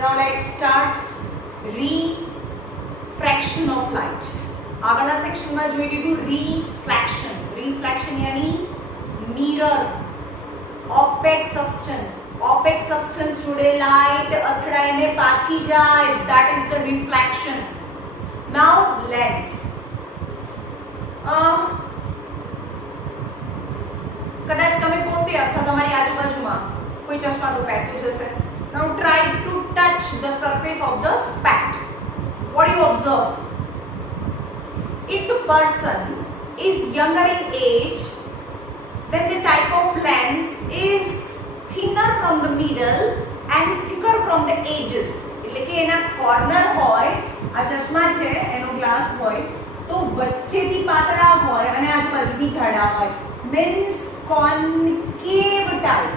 now let's start refraction of light. આગળના સેક્શનમાં જોઈ લીધું refraction. refraction यानी mirror, opaque substance. opaque substance જોડે light અથડાઈને પાછી જાય, that is the reflection. now lens. કદાચ તમે પોતે અથવા તમારી આજુબાજુમાં કોઈ ચશ્મા તો પહેરતું જ હશે. now try to touch the surface of the speck. what do you observe? if the person is younger in age, then the type of lens is thinner from the middle and thicker from the edges. એટલે કે એના corner હોય, આ ચશ્મા છે એનો glass હોય તો વચ્ચેથી પાતળા હોય અને આજુબાજુથી જાડા હોય, means concave type.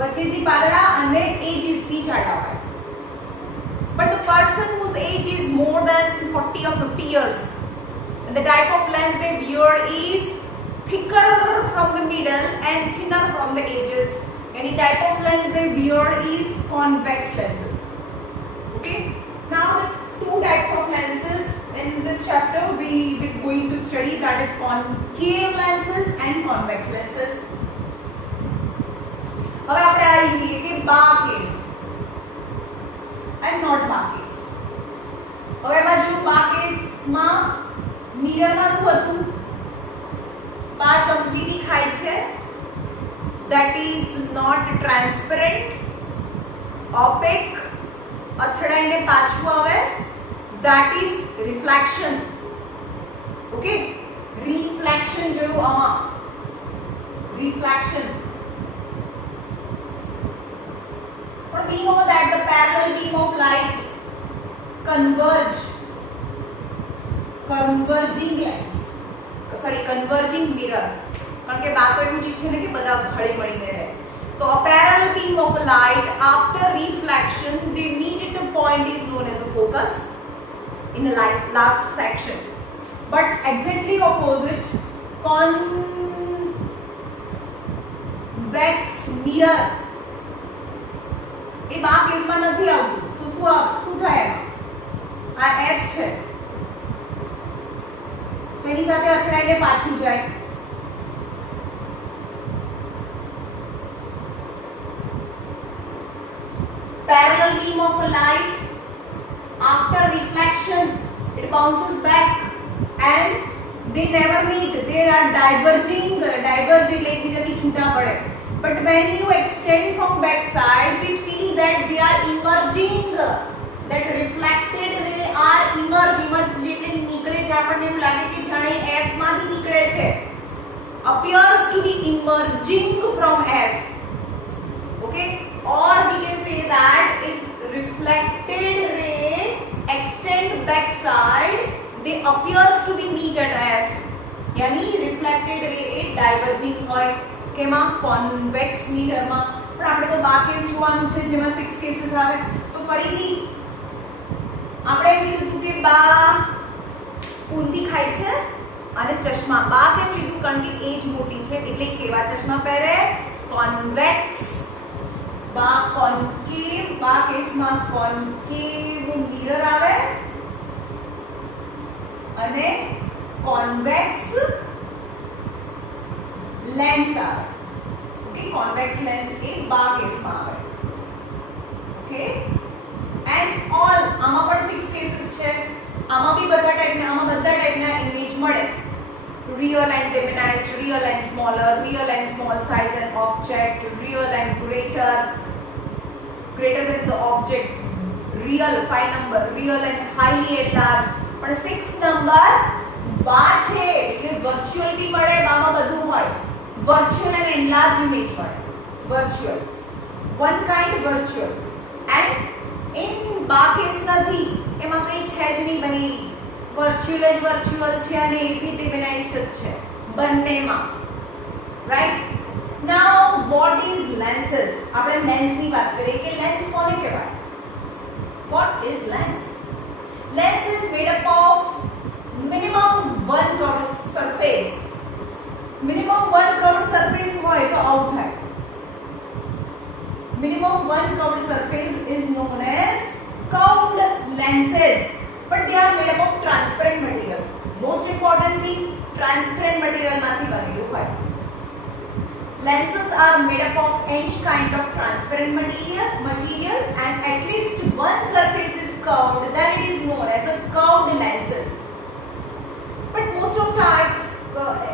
વચ્ચેથી પાતળા અને edges થી જાડા હોય. but the person whose age is more than 40 or 50 years, and the type of lens they wear is thicker from the middle and thinner from the edges. Any type of lens they wear is convex lenses. Okay, now the two types of lenses in this chapter we will going to study, that is concave lenses and convex lenses. હવે આપણે આવી જઈએ કે બા case and not બા case. હવે એમાં જો બા કેસમાં મિરરમાં શું હતું? બા ચમચીથી ખાય છે, that is not transparent, opaque, અથડાઈને પાછું આવે, that is reflection. okay, reflection જોયું આમાં, reflection. but we know that the parallel beam of light converging lens, sorry, converging mirror, કારણ કે બાતો એવું જ છે ને કે બધા ભળી મળીને રહે. તો a parallel beam of light after reflection they meet at a point is known as a focus in the last section. but exactly opposite, convex mirror એ બા કેસમાં નથી આવતું. તો શું થાય એમાં? આ F છે તો એની સાથે અથડાઈને પાછું જાય. parallel beam of a light after reflection it bounces back and they never meet, they are diverge એટલે એકબીજાથી છૂટા પડે. but when you extend from back side we feel that they are emerging, that reflected ray are emerge જેટલે નીકળે છે, આપણને એવું લાગે કે જાણે F માંથી નીકળે છે, appears to be emerging from F. okay, or we can say that if reflected ray extend back side they appears to be meet at F. यानी reflected ray એ diverging હોય કેમાં? convex mirror માં. પણ આપણે તો બા કેસ જોવાનું છે જેમાં 6 કેસીસ આવે. તો ફરીથી આપણે એમ કીધું હતું કે બા સ્પૂનથી ખાય છે અને ચશ્મા. બા કેમ લીધું? કારણ કે એજ મોટી છે એટલે કેવા ચશ્મા પહેરે? convex. બા concave, બા કેસમાં concave mirror આવે અને convex lens આવે. okay, convex lens એ બા કેસમાં આવે. okay, and all આમાં પણ 6 cases છે. આમાં બી બધા ટાઈપના ઇમેજ મળે. real and diminished, real and smaller, real and small size and object, real and greater than the object, real 5 number, real and highly enlarged. પણ 6 number બા છે એટલે virtual બી મળે, બામાં બધું હોય. virtual and enlarged image મળે. virtual, one kind virtual, and in બા case નથી, એમાં કંઈ છે જ નહીં ભાઈ. virtual છે અને એ બી diminished જ છે બંનેમાં. right? now what is lenses? આપણે lens ની વાત કરીએ કે lens કોને કહેવાય? what is lens? lens is made up of minimum one curved surface. minimum one curved surface હોય તો આવું થાય. minimum one curved surface is known as lenses, but they are made up of transparent material. Most important thing, transparent material માંથી બનેલું હોય. Lenses are made up of any kind of transparent material and at least one surface is curved, then it is known as a curved lenses. But most of time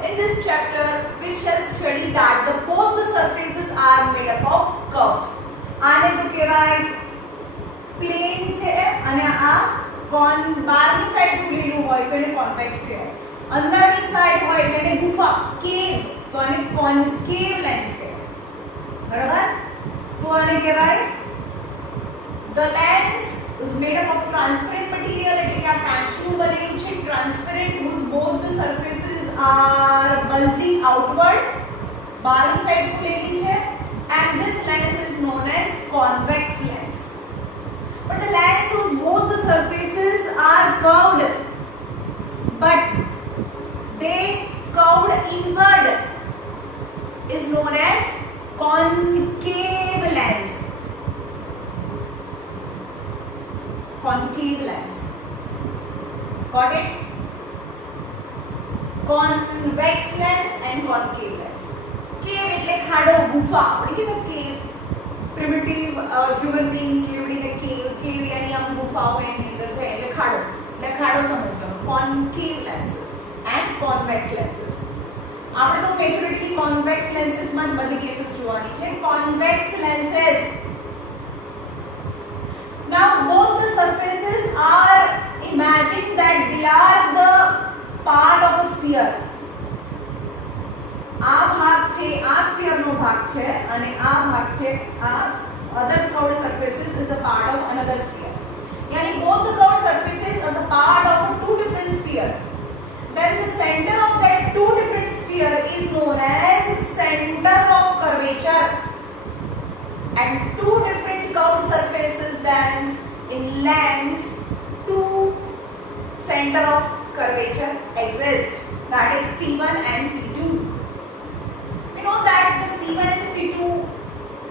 in this chapter we shall study that both the surfaces are made up of curved. આને તો કહેવાય plane છે અને આ બહારની side ફૂલેલું હોય તો એને કોન્વેક્સ કહેવાય. અંદરની સાઈડ હોય એટલે એને ગુફા કેવ, તો આને કોન્કેવ લેન્સ કહેવાય. બરાબર? તો આને કહેવાય the lens is made up of transparent material, એટલે કે આ કાચનું બનેલું છે, transparent, whose both the surfaces are bulging outward, બહારની સાઈડ ફૂલેલી છે, and this lens is known as convex lens. But the lens whose both the surfaces are curved but they curved inward is known as concave lens. Concave lens. Got it? Convex lens and concave lens. Cave એટલે ખાડો, ગુફા. આપણે કીધું cave. Primitive human beings lived in a cave. Cave यानी हम गुफाओं में अंदर जाए એટલે ખાડો. એટલે ખાડો સમજવાનો. Concave lenses and convex lenses. આપણે તો મેજોરિટી convex lenses માં જ બધી કેસીસ જોવાની છે. Convex lenses. Now both the surfaces are, imagine that they are the part of a sphere. આ ભાગ છે, આ સ્ફિયર નો ભાગ છે અને આ ભાગ છે, આ other curved surfaces is a part of another sphere. Yani both the curved surfaces are a part of two different sphere. Then the center of that two different sphere is known as center of curvature. And two different curved surfaces then in lens two center of curvature exist. That is C1 and C2. We know that the C1 and C2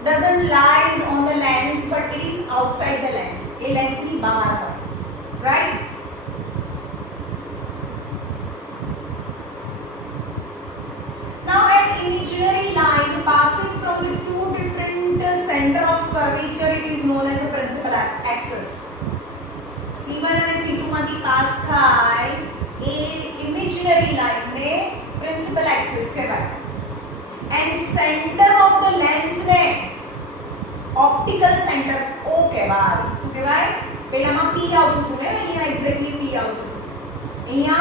doesn't lies on the lens but it is outside the lens. A lens की बाहर है, right? Now an imaginary line passing from the two different center of curvature, it is known as a principal axis. C1 અને C2 માંથી pass થાય એ imaginary line ને principal axis કહેવાય. And center of the lens ને optical center O કહેવાય. શું કહેવાય? પહેલામાં P આવતું હતું ને, અહીંયા એક્ઝેક્ટલી P આવતું હતું. અહીંયા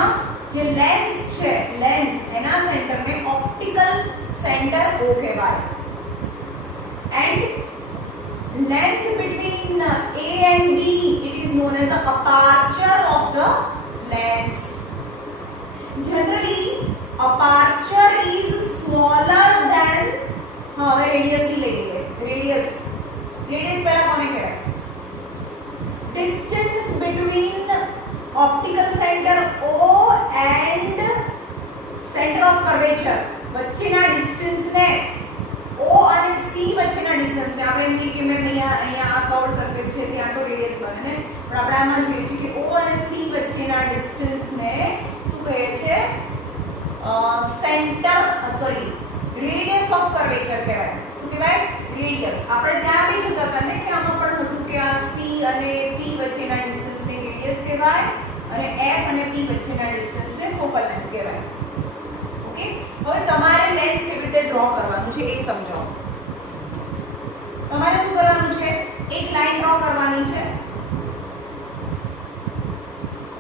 જે લેન્સ છે, લેન્સ એના સેન્ટર ને ઓપ્ટિકલ સેન્ટર O કહેવાય. And length between A and B, it is known as the aperture of the lens. Generally aperture is smaller than radius की ले लिए. radius पहला कौन है कह distance between optical center O and center of curvature વચ્ચેના distance ને O અને C વચ્ચેના ડિસ્ટન્સ ને આપણે એમ કે મેં અહીંયા આ કર્વ સરફેસ છે ત્યાં તો રેડિયસ બને ને, પણ આપણે આમાં જોઈએ છે કે O અને C વચ્ચેના ડિસ્ટન્સ ને શું કહે છે? સેન્ટર રેડિયસ ઓફ કર્વેચર કહેવાય. શું કહેવાય? રેડિયસ. આપણે ત્યાં બી જોતા હતા ને કે આમાં પણ હતું કે આ C અને P વચ્ચેના ડિસ્ટન્સ ને રેડિયસ કહેવાય અને F અને P વચ્ચેના ડિસ્ટન્સ ને ફોકલ લેન્થ કહેવાય. ઓકે, હવે તમારે લેન્સ કેવી રીતે ડ્રો કરવાનું છે એ સમજાવો. તમારે શું કરવાનું છે? એક લાઈન ડ્રો કરવાની છે.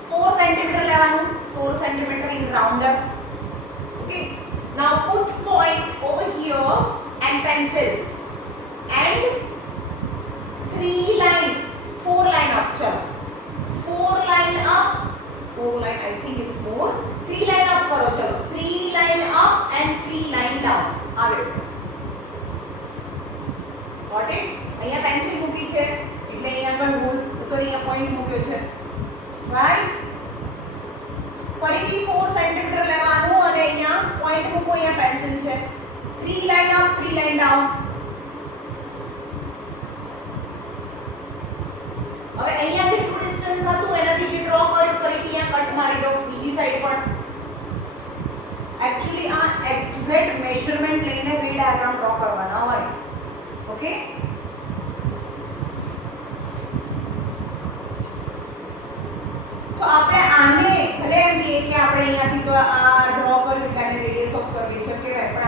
4 cm લેવાનું, 4 cm in rounder. Okay, now put point over here and pencil and 4 line up. चलो 4 line up, 4 line I think is more. 3 line up करो. चलो 3 line up and 3 line down. आगे got it? અહીંયા pencil મૂકી છે એટલે અહીંયા આગળ રૂલ અહીંયા પોઈન્ટ મૂક્યો છે, રાઈટ? ફરીથી 4 સેન્ટીમીટર લેવા एक्चुअली આ એક્ઝેક્ટ મેઝરમેન્ટ લઈને રે ડાયાગ્રામ ડ્રો કરવાના હોય. ઓકે, તો આપણે આને ભલે એમ કહીએ કે આપણે અહીંયાથી તો આ ડ્રો કર્યું એટલે આને રેડિયસ ઓફ કર્વેચર કહેવાય, પણ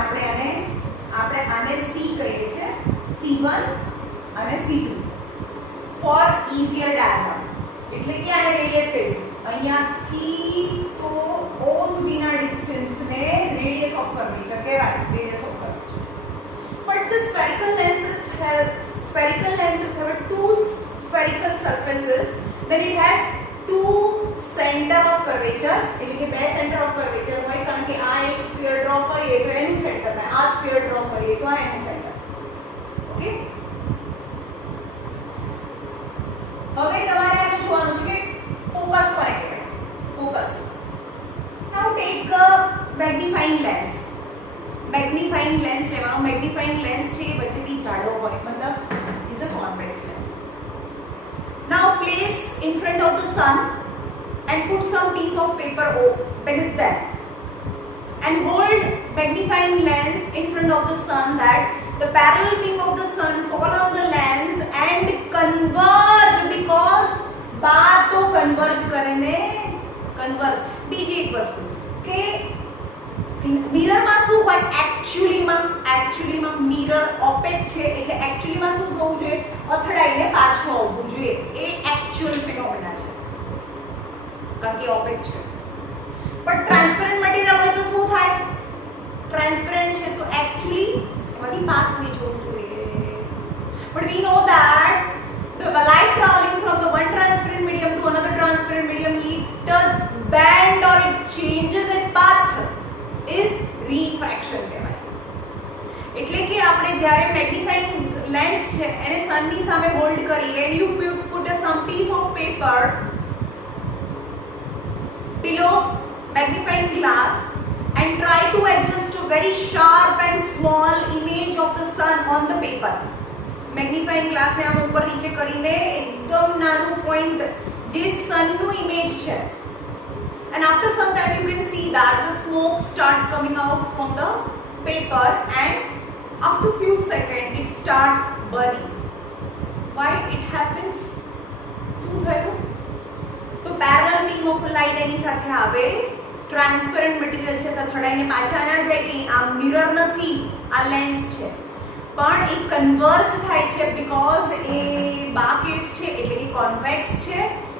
આપણે આને C કહીએ છીએ, C1 અને C2 ફોર ઇઝીઅર ડાયાગ્રામ. એટલે કે આને રેડિયસ કહીશું. અહીંયાથી તો O સુધીના ડિસ્ટન્સને રેડિયસ ઓફ કર્વેચર કહેવાય, radius of curvature. But the spherical lenses have two spherical surfaces, then it has two center of curvature. એટલે કે બે સેન્ટર ઓફ કર્વેચર હોય, કારણ કે આ એક સ્ફિયર ડ્રો કરીએ તો એનું સેન્ટર ને આ સ્ફિયર ડ્રો કરીએ તો આ એનું સેન્ટર. ઓકે, હવે તમારે આને જોવાનું છે કે ફોકસ કોને કહેવાય. Focus. Now take a magnifying lens. Magnifying lens લેવાનો. મેગ્નીફાઇંગ લેન્સ છે એ વચ્ચેથી જાડો હોય, મતલબ is a convex lens. Now place in front of the sun and put some piece of paper beneath that and hold magnifying lens in front of the sun, that the parallel beam of the sun fall on the lens and converge, because बात तो converge करने converge. બીજી એક વસ્તુ કે મિરરમાં શું હોય, એકચ્યુઅલીમાં mirror opaque છે, એટલે એકચ્યુઅલીમાં શું થવું જોઈએ, અથડાઈને પાછું આવવું જોઈએ. એ એકચ્યુઅલ ફિનોમેના છે, કારણ કે ઓપેક છે. પણ ટ્રાન્સપેરન્ટ મટીરિયલ હોય તો શું થાય, ટ્રાન્સપેરન્ટ છે તો એકચ્યુઅલી એમાંથી પાસ નહીં જવું જોઈએ. But we know that the light traveling from the one transparent medium to another transparent medium, it bend or it changes its path is refraction કહેવાય. એટલે કે આપણે જ્યારે મેગ્નીફાઇંગ લેન્સ છે એને સનની સામે હોલ્ડ કરીએ, you put some piece of paper below magnifying glass and try to adjust a very sharp and small image of the sun on the paper. મેગ્નીફાઇંગ ગ્લાસને આમ ઉપર નીચે કરીને એકદમ નાનું પોઈન્ટ જે સનનું ઇમેજ છે, and after some time you can see that the smoke start coming out from the paper, and after few seconds it start burning. Why it happens? શું થયું? તો parallel beam of light એની સાથે આવે, transparent material છે તો થડાઈને પાછા ના જાય કે આ મિરર નથી, આ લેન્સ છે, પણ એ કન્વર્જ થાય છે બીકોઝ એ બા કેસ છે એટલે કે કોન્વેક્સ છે.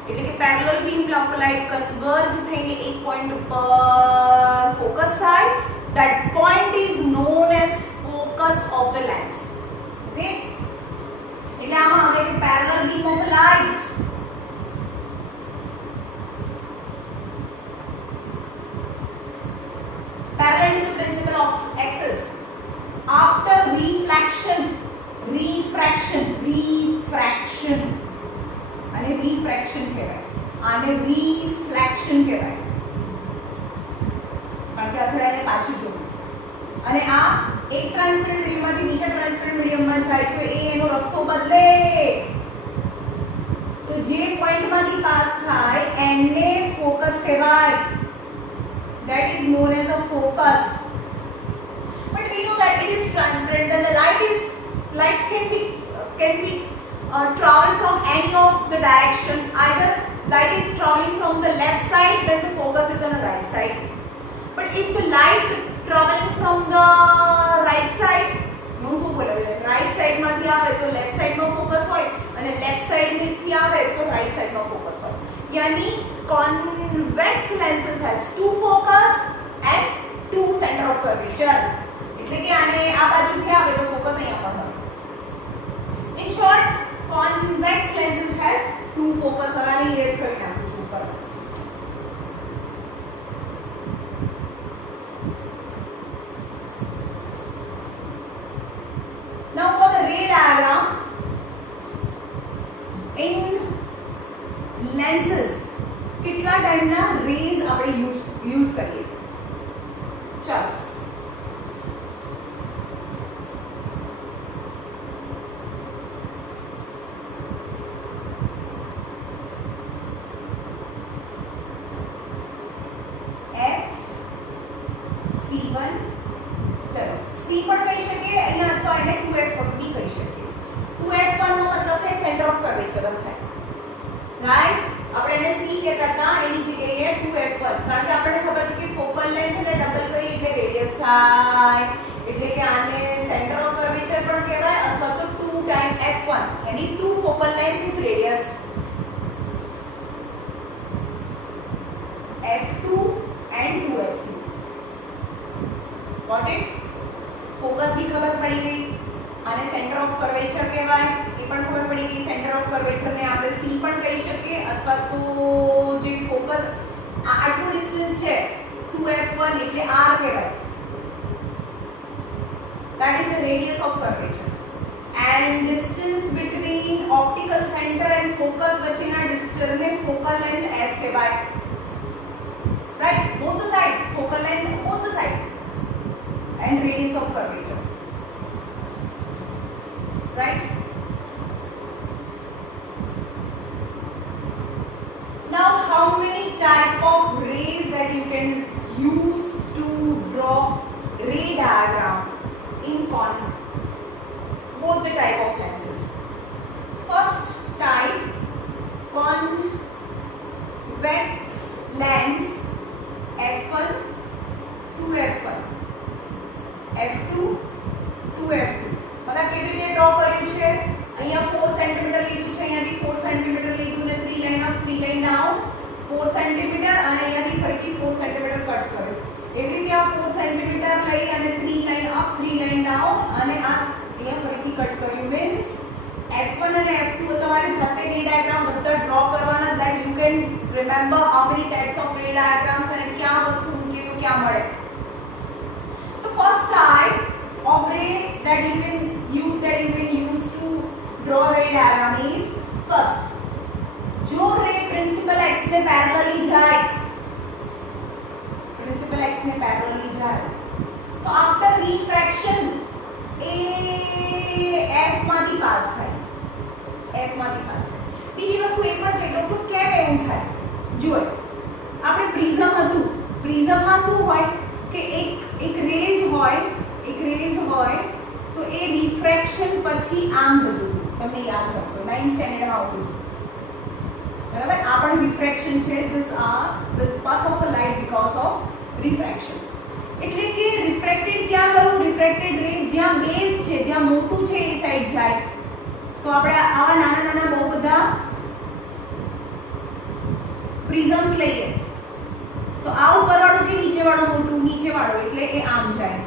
એટલે કે parallel beam of light converge થઈને એક પોઈન્ટ ઉપર ફોકસ થાય. That point is known as focus of the lens. Okay, એટલે આમાં આવે કે parallel beam of light parallel to the principal axis after refraction અને refraction કહેવાય, આને reflection કહેવાય, કારણ કે અથડાઈને પાછું જોવું. અને આ એક ટ્રાન્સપેરન્ટ મીડિયમમાંથી બીજા ટ્રાન્સપેરન્ટ મીડિયમમાં જાય તો એ એનો રસ્તો બદલે, તો જે પોઈન્ટમાંથી પાસ થાય એને ફોકસ કહેવાય. that is known as a focus. But we know that it is transparent and the light can be travel from any of the direction. Either light is traveling from the left side, then the focus is on the right side. But if the light traveling from the right side, હું શું બોલાવું, right side માંથી આવે તો left side માં focus હોય અને left side માંથી આવે તો right side માં ફોકસ હોય. यानी convex lenses has two focus and two center of curvature. એટલે કે આને આ બાજુથી આવે તો ફોકસ અહીંયા પર હોય. In short, convex lenses has two focus. હવે આને ઇરેઝ કરી નાખું છું ઉપર. Now for the ray diagram, in lenses કેટલા ટાઈપના રેઝ આપણે યુઝ કરીએ. ચાલો C1 ચલો C પણ કહી શકીએ અહીંયા અથવા એને 2f1 બી કહી શકીએ 2f1 નો મતલબ થાય સેન્ટર ઓફ કર્વેચર થાય રાઈટ આપણે એને C કહેતા હતા એની જગ્યાએ 2f1 કારણ કે આપણને ખબર છે કે ફોકલ લેન્થ ને ડબલ કરીએ એટલે રેડિયસ થાય એટલે કે આને સેન્ટર ઓફ કર્વેચર પણ કહેવાય અથવા તો 2 ટાઈમ f1 यानी 2 focal length is radius f2 and 2f2 got it focus ની ખબર પડી ગઈ આને સેન્ટર ઓફ કર્વેચર કહેવાય એ પણ ખબર પડી ગઈ સેન્ટર ઓફ કર્વેચર ને આપણે C પણ કહી શકીએ અથવા તો જે ફોકસ આટલું ડિસ્ટન્સ છે 2f1 એટલે r કહેવાય that is the radius of curvature and distance between optical center and focus વચ્ચેના ડિસ્ટન્સ ને focal length f કહેવાય right both the side focal length both the side and radius of curvature right now how many type of rays that you can use to draw ray diagram in both the type of lenses first type convex lens f1 2f1 f2 2f2 હવે કેવી રીતે draw કર્યું છે અહીંયા 4 centimetre લીધું છે અહીંયાથી 4 centimetre લીધું ને 3 line up 3 line down 4 centimetre અને અહીંયાથી ફરીથી 4 સેન્ટીમીટર કટ કર્યું એવી રીતે આ 4 સેન્ટીમીટર લઈ અને 3 લાઈન અપ 3 લાઈન ડાઉન અને આ અહીંયા ફરીથી કટ કર્યું મીન્સ f1 અને f2 તમારે જાતે રે ડાયાગ્રામ બધા ડ્રો કરવાના that you can remember how many types of ray diagrams અને ક્યાં વસ્તુ મૂકી તો ક્યાં મળે તો first type of ray that you can use to draw ray diagram is first जो रे प्रिंसिपल x ने पैरेलली जाए प्रिंसिपल x ने पैरेलली जाए तो आफ्टर रिफ्रैक्शन ए f માંથી પાસ થાય f માંથી પાસ થાય બીજી વસ્તુ એ પણ કહી દઉં કે કેમ એવું થાય જુઓ આપણે પ્રિઝમ હતું પ્રિઝમમાં શું હોય કે એક રેઝ હોય તો એ રિફ્રેક્શન પછી આમ જતું હતું તમને યાદ રાખો 9th સ્ટેન્ડર્ડમાં આવતું બરાબર આ પણ રિફ્રેક્શન છે this are the path of a light because of refraction એટલે કે રિફ્રેક્ટેડ ક્યાં ગયું રિફ્રેક્ટેડ રે જ્યાં બેઝ છે જ્યાં મોટું છે એ સાઈડ જાય તો આપણે આવા નાના નાના બહુ બધા પ્રિઝમ્સ લઈએ તો આ ઉપરવાળું કે નીચેવાળું મોટું નીચેવાળું એટલે એ આમ જાય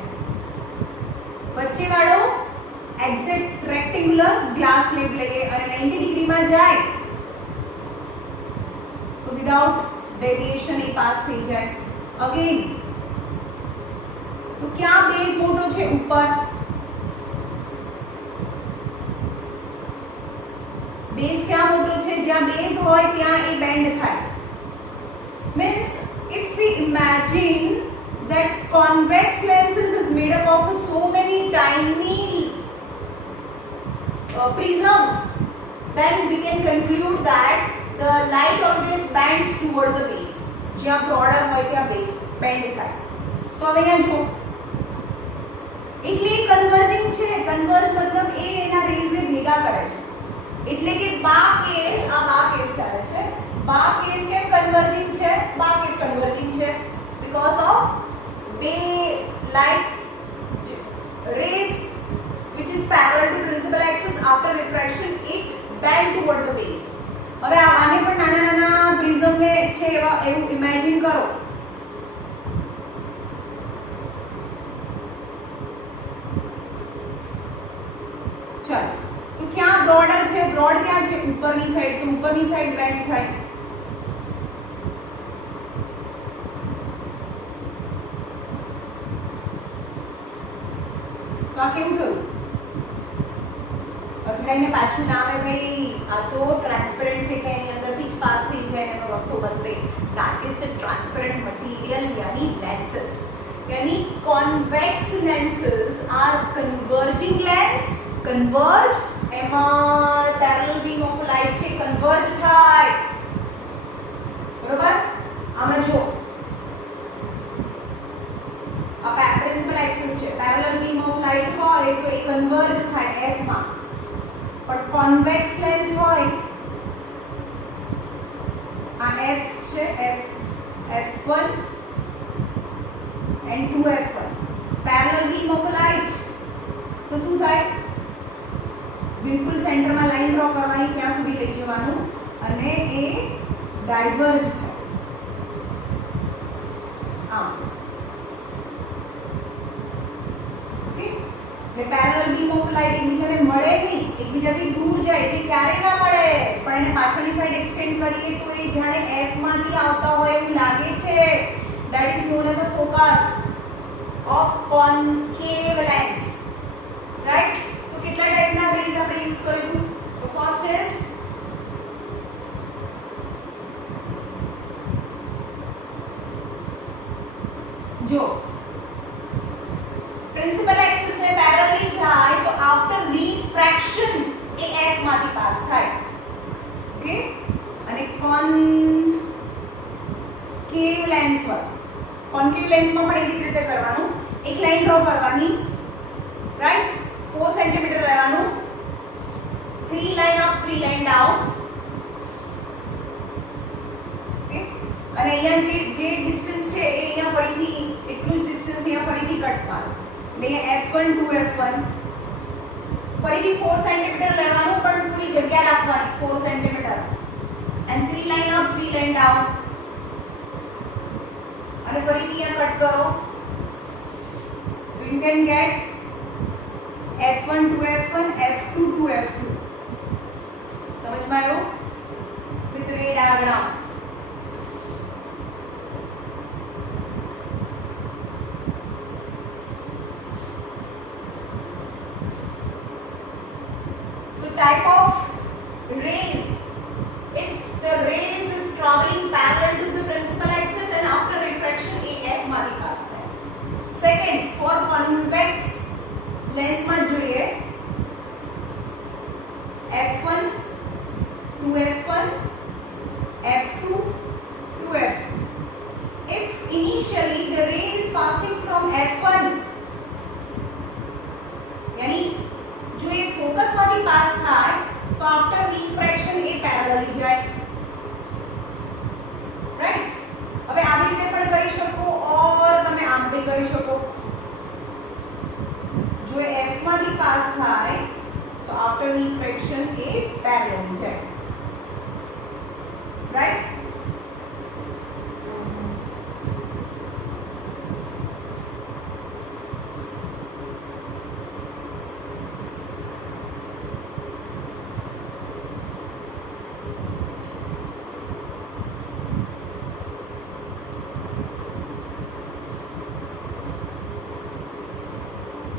વચ્ચેવાળો એક્ઝેક્ટ રેક્ટેન્ગ્યુલર ગ્લાસ સ્લેબ લઈએ અને 90 ડિગ્રીમાં જાય તો વિધાઉટ ડેવિએશન એ પાસ થઈ જાય અગેન तो क्या बेस मोटो છે ઉપર બેઝ ક્યાં મોટો છે જ્યાં બેઝ હોય ત્યાં એ બેન્ડ થાય means if we imagine that convex lenses is made up of so many tiny prisms then we can conclude that the light always bends towards the base જ્યાં broader હોય ત્યાં base bend થાય તો હવે અહીંયા જો એટલે કન્વર્જિંગ છે કન્વર્જ મતલબ એ એના રેઝ ને ભેગા કરે છે એટલે કે બા કેસ ચાલે છે બા કેસ કેમ કન્વર્જિંગ છે બા કેસ કન્વર્જિંગ છે બીકોઝ ઓફ બે light rays which is parallel to principal axis after refraction it bend toward the base હવે આને પણ નાના નાના પ્રિઝમ ને છે એવું ઇમેજિન કરો चलो तो क्या ब्रॉडर है ब्रॉड क्या है ऊपरनी साइड तो ऊपरनी साइड बेंड થાય તો આ કેવું થયું અથડાઈને પાછું ના આવે ભાઈ આ તો ટ્રાન્સપેરન્ટ છે કે એની અંદરથી જ પાસ થઈ જાય એનો રસ્તો બદલે that is the transparent material यानी lenses यानी convex lenses are converging lens converge એમાં parallel beam of light છે converge થાય બરોબર આમાં જો આ એક્સિસ છે, પેરેલલ બીમ ઓફ લાઇટ હોય તો એ કન્વર્જ થાય f માં, પણ કોન્વેક્સ લેન્સ હોય આ f છે, f1 and 2f1 parallel beam of light તો શું થાય, બિલકુલ સેન્ટરમાં લાઈન ડ્રો કરવાની, ત્યાં સુધી લઈ જવાનું અને એ ડાયવર્જ થાય આમ. ઓકે, એટલે પેરેલલ બીમ ઓફ લાઇટ એકબીજાને મળે નહીં, એકબીજાથી દૂર જાય, જે ક્યારે ના મળે પણ એને પાછળની સાઈડ એક્સટેન્ડ કરીએ તો એ જાણે f માંથી આવતા હોય એવું લાગે છે. That is known as a focus of concave lens, right. તો કેટલા ટાઈપના રેઝ આપણે યુઝ કરીશું? તો ફર્સ્ટ ઇઝ જો પ્રિન્સિપલ એક્સિસ ને પેરેલલી જાય તો આફ્ટર રિફ્રેક્શન એ f માંથી પાસ થાય. ઓકે, અને કોન્કેવ લેન્સ પર, કોન્કેવ લેન્સમાં પણ એવી જ રીતે કરવાનું, એક લાઈન ડ્રો કરવાની, રાઈટ. 4 સેન્ટીમીટર લેવાનું, 3 line up 3 line down. Okay, અને અહીંયા જે ડિસ્ટન્સ છે એ અહીંયા ફરીથી એટલું જ ડિસ્ટન્સ અહીંયા ફરીથી કટ મારો, એટલે અહીંયા f1 2f1 ફરીથી 4 સેન્ટીમીટર લેવાનું, પણ થોડી જગ્યા રાખવાની 4 centimetre, and 3 line up 3 line down, અને ફરીથી અહીંયા કટ કરો. you can get f1 2f1 f2 2f2. સમજમાં આવ્યું? with ray diagram. The type of rays, if the rays is traveling parallel to the principal axis and after refraction AF માંથી pass થાય. Second, for convex lens માં જોઈએ f1 2f1 f2 2f2. If initially the ray is passing from f1, यानी जो ये focus માંથી pass થાય તો આફ્ટર રિફ્રેક્શન એ પેરેલલી જાય, રાઈટ. હવે આવી રીતે પણ કરી શકો ઓર તમે આમ પણ કરી શકો. જો f માંથી પાસ થાય તો આફ્ટર રિફ્રેક્શન એ પેરેલલી જાય, right.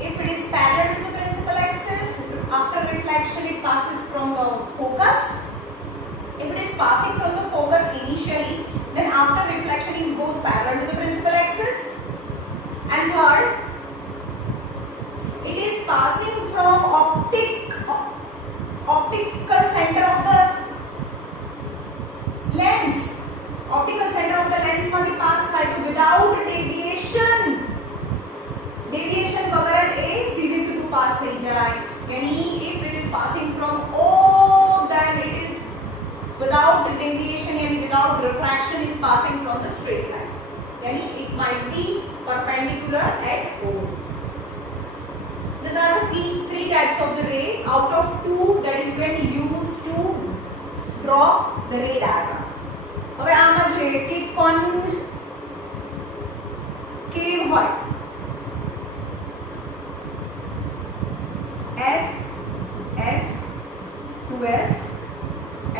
If it is parallel to the principal axis, after reflection it passes from the focus. If it is passing from the focus initially, then after reflection it goes parallel to the principal axis. And third, it is passing from optical center of the lens. Optical center of the lens માંથી pass થાય તો without deviation, deviation વગર જ એ સીધે સીધું pass થઈ જાય. यानी if it is passing from O, then it is without deviation, यानी without refraction is passing from the straight line. यानी it might be perpendicular at O. These are the three types of the ray out of 2 that you can use to draw the ray diagram. હવે આમાં જોઈએ કે કોન્કેવ હોય F, F, 2F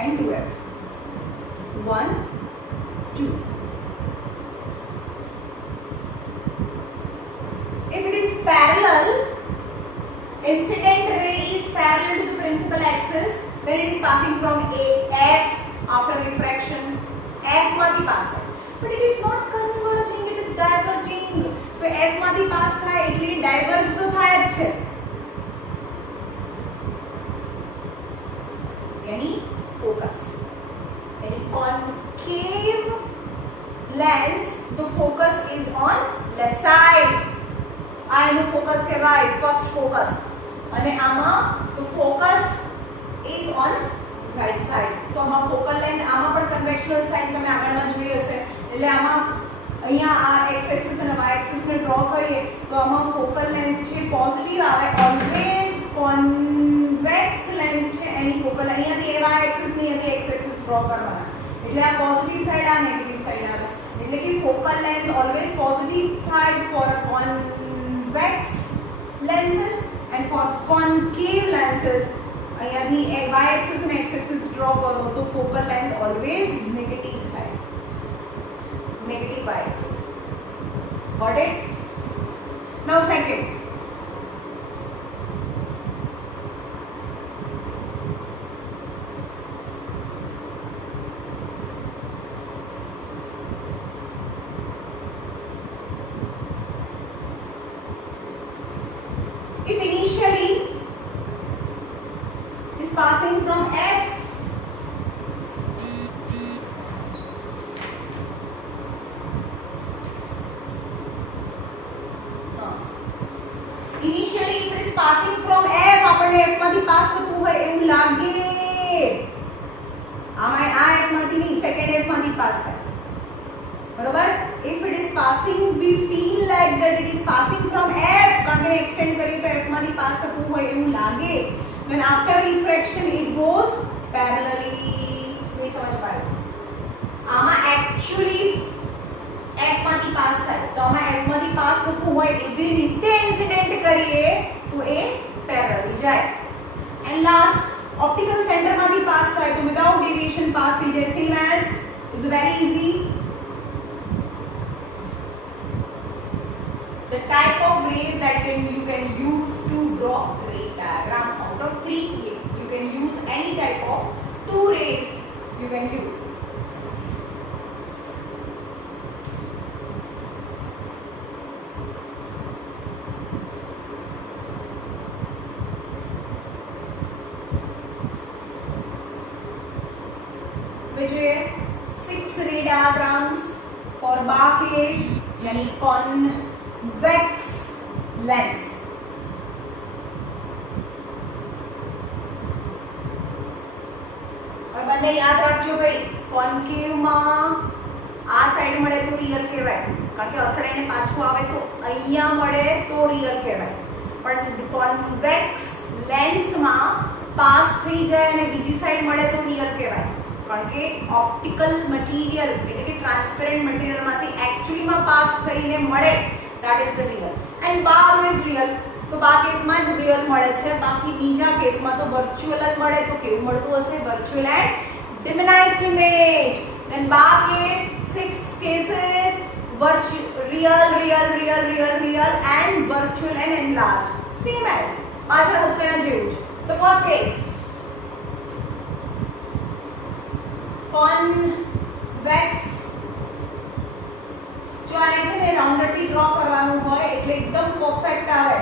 and 2F. 1, 2. If it is parallel, incident ray is parallel to the principal axis, then it is passing from A, F after refraction. F માંથી pass થાય. But it is not converging, it is diverging. તો F માંથી pass થાય એટલે diverge તો થાય જ છે. यानी focus, यानी concave lens, the focus is on left side. આ એનું ફોકસ કહેવાય, ફર્સ્ટ ફોકસ. અને આમાં તો focus is on right side. તો આમાં ફોકલ લેન્થ, આમાં પણ કન્વેક્શનલ સાઇન તમે આગળમાં જોઈ હશે. એટલે આમાં અહીંયા આ x એક્સિસ અને y એક્સિસ ને ડ્રો કરીએ તો આમાં ફોકલ લેન્થ છે પોઝિટિવ આવે. ઓલવેઝ કોન્વેક્સ લેન્સ છે એની ફોકલ, અહીંયાથી y એક્સિસ ની અહીંયાથી x એક્સિસ ડ્રો કરવાના. એટલે આ પોઝિટિવ સાઈડ, આ નેગેટિવ સાઈડ આવે. એટલે કે ફોકલ લેન્થ ઓલવેઝ પોઝિટિવ થાય for a convex lenses and for concave lenses અહીંયાથી y axis અને x axis ડ્રો કરો તો ફોકલ લેન્થ ઓલવેઝ નેગેટિવ થાય, negative y axis. Got it? Now second, if initially is passing from F initially if it is passing from F આપણે F માંથી pass થતું હોય એવું લાગે. આમાં આ F માંથી નહીં, સેકન્ડ F માંથી પાસ થાય. બરોબર? if it is passing we feel like that it is passing from F, કારણ કે એક્સટેન્ડ કરીએ તો F માંથી પાસ થતું હોય એવું લાગે. when after refraction it goes parallelly. નહીં સમજ પાડો. આમાં actually F માંથી પાસ થાય તો આમાં F માંથી પાસ થતું હોય એવી રીતે ઇન્સિડન્ટ કરીએ તો એ પેરેલલી જાય. એન્ડ લાસ્ટ, ઓપ્ટિકલ સેન્ટર માંથી પાસ થાય તો વિધાઉટ ડેવિએશન પાસ થઈ જાય. Same as is very easy. The type of rays that you can use to draw ray diagram, out of 3 you can use any type of 2 rays you can use. which are 6 ray diagrams for bar case yani convex lens. હવે બંને યાદ રાખજો ભાઈ, કોન્કેવ માં આ side મળે તો real કહેવાય, કારણ કે અથડાઈને પાછું આવે તો અહીંયા મળે તો રિયલ કહેવાય. પણ કોન્વેક્સ લેન્સમાં પાસ થઈ જાય અને બીજી સાઈડ મળે તો રિયલ કહેવાય, કારણ કે ઓપ્ટિકલ મટીરિયલ એટલે કે ટ્રાન્સપેરન્ટ મટીરિયલમાંથી એક્ચ્યુઅલીમાં પાસ થઈને મળે, that is the real. and bar is real, તો બા કેસમાં જ રિયલ મળે છે. બાકી બીજા કેસમાં તો વર્ચ્યુઅલ જ મળે. તો કેવું મળતું હશે? Virtual and diminished image. then bar case 6 cases, real and virtual and enlarged, same as પાછળ હતું એના જેવું જ. the first case convex, જો આને છે ને રાઉન્ડર થી ડ્રો કરવાનું હોય એટલે એકદમ પરફેક્ટ આવે.